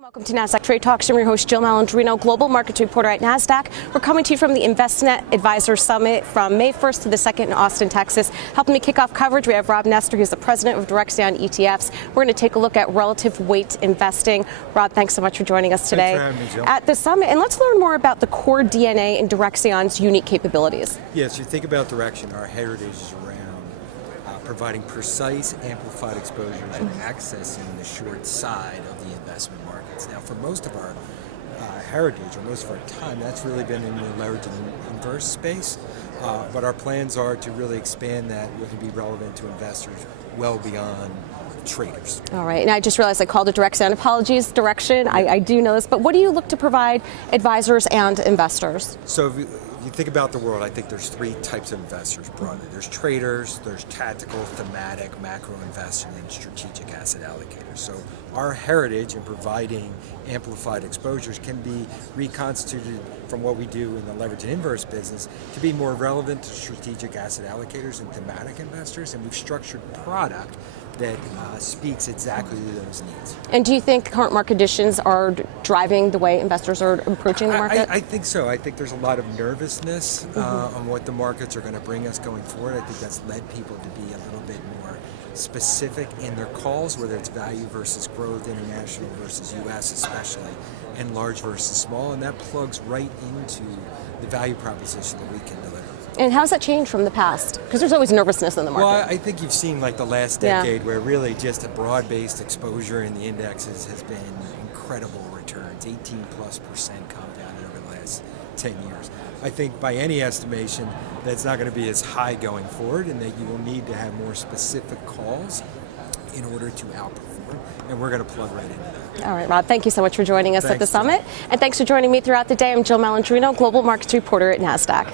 Welcome to Nasdaq Trade Talks. I'm your host, Jill Malandrino, Global Markets Reporter at Nasdaq. We're coming to you from the InvestNet Advisor Summit from May 1st to the 2nd in Austin, Texas. Helping me kick off coverage, we have Rob Nestor, who's the president of Direxion ETFs. We're going to take a look at relative weight investing. Rob, thanks so much for joining us today Thanks for having me, Jill. At the summit. And let's learn more about the core DNA and Direxion's unique capabilities. Yes, you think about Direxion, our heritage is around providing precise amplified exposures and accessing the short side of the investment markets. Now, for most of our heritage, or most of our time, that's really been in the leverage and inverse space. But our plans are to really expand that to be relevant to investors well beyond traders. All right, and I just realized I called it Direxion. Apologies, Direction. I do know this, but what do you look to provide advisors and investors? So if you think about the world, I think there's three types of investors broadly. There's traders, there's tactical, thematic, macro investors, and strategic asset allocators. So our heritage in providing amplified exposures can be reconstituted from what we do in the leverage and inverse business to be more relevant to strategic asset allocators and thematic investors, and we've structured product that speaks exactly to those needs. And do you think current market conditions are driving the way investors are approaching the market? I think so. I think there's a lot of nervousness on what the markets are going to bring us going forward. I think that's led people to be a little bit more specific in their calls, whether it's value versus growth, international versus U.S. especially, and large versus small, and that plugs right into the value proposition that we can deliver. And how has that changed from the past? Because there's always nervousness in the market. Well, I think you've seen like the last decade where really just a broad-based exposure in the indexes has been incredible returns, 18+% compounded over the last 10 years. I think by any estimation that's not going to be as high going forward, and that you will need to have more specific calls in order to outperform, and we're going to plug right into that. All right, Rob, thank you so much for joining us at the summit. And thanks for joining me throughout the day. I'm Jill Malandrino, Global Markets Reporter at Nasdaq.